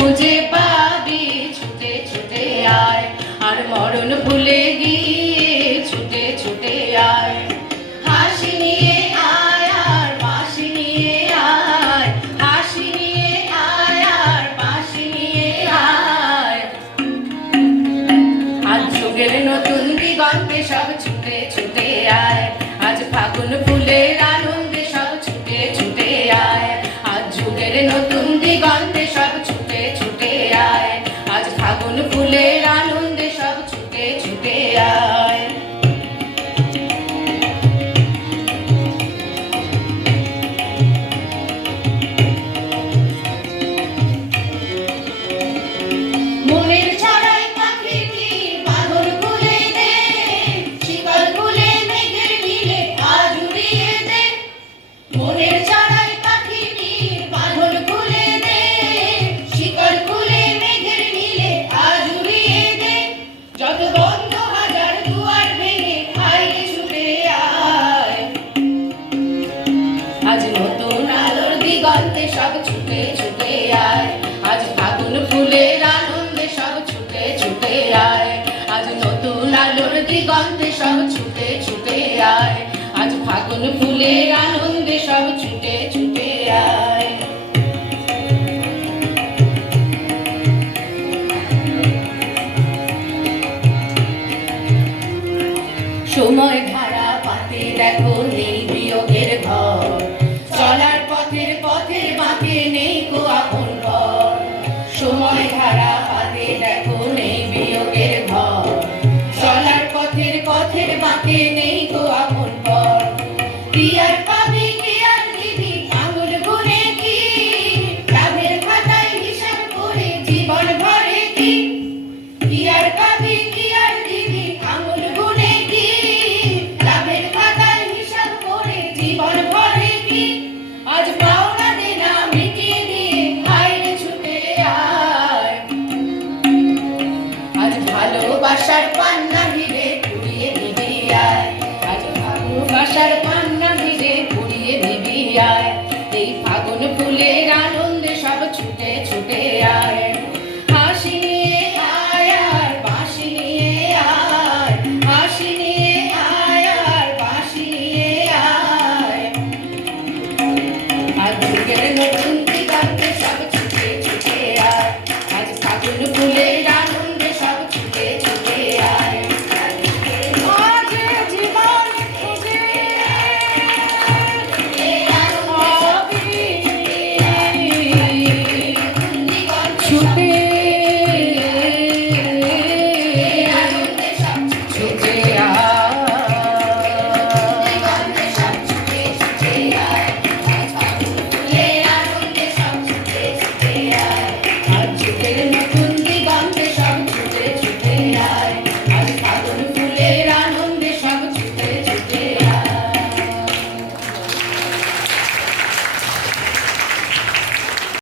খুঁজে পাবি ছুটে ছুটে আয়, আর মরণ ভুলে গিয়ে ছুটে ছুটে আয়। হাসি নিয়ে আয় আর বাঁশি নিয়ে আয়, হাসি নিয়ে আয় আর বাঁশি নিয়ে আয়। আজ যুগের নতুন দিগন্তে সব ছুটে ছুটে আয়, আজ ফাগুন ফুলের আনন্দে সব ছুটে ছুটে আয়। আজ যুগের নতুন দিগন্তে সব ছুটে ছুটে আয়, আজ ফাগুন ফুলের আনন্দে সব ছুটে ছুটে আয়। মনের ছড়ায় পাখিটি বাঁধন খুলে দে, শিকল খুলে মেঘের নীলে আজ উড়িয়ে দে। মনের ছড়ায় পাখিটি বাঁধন খুলে দে, শিকল খুলে মেঘের নীলে আজ উড়িয়ে দে। যত বন্ধ হাজার দুয়ার ভেঙে আয় ছুটে আয়, আজ নতুন আলোর দিগন্তে সব ছুটে ছুটে আয়, আজ ফাগুন ফুলের আনন্দে সব ছুটে ছুটে আয়। আজ নতুন আলোর দিগন্তে সব ছুটে ছুটে আয়, আজ ফাগুন ফুলের আনন্দে সব ছুটে ছুটে আয়। সময় ধারা পাতে দেখো নেই বিয়োগের ঘর, চলার পথের পথের বাঁকে নেই কো আপন ঘর। সময় ধারা পাতে দেখো নেই বিয়োগের ঘর, চলার পথের পথের বাঁকে নেই কো আপন ঘর। কি আর পাবি কি আর দিবি আঙুল গুনে কি, লাভের খাতায় হিসাব করে জীবন ভরে কি। কি আর পাবি কি আর দিবি আঙুল গুনে কি, লাভের খাতায় হিসাব করে জীবন ভরে কি। আজ পাওনা দেনা মিটিয়ে দিয়ে আয় ছুটে আয়, আজ ভালোবাসার পান্না ভিড়ে পুড়িয়ে নিবি আয়, আজ ভালোবাসার পান্না ভিড়ে পুড়িয়ে নিবি আয়। এই ফাগুন ফুলের আনন্দে সব ছুটে ছুটে আয়।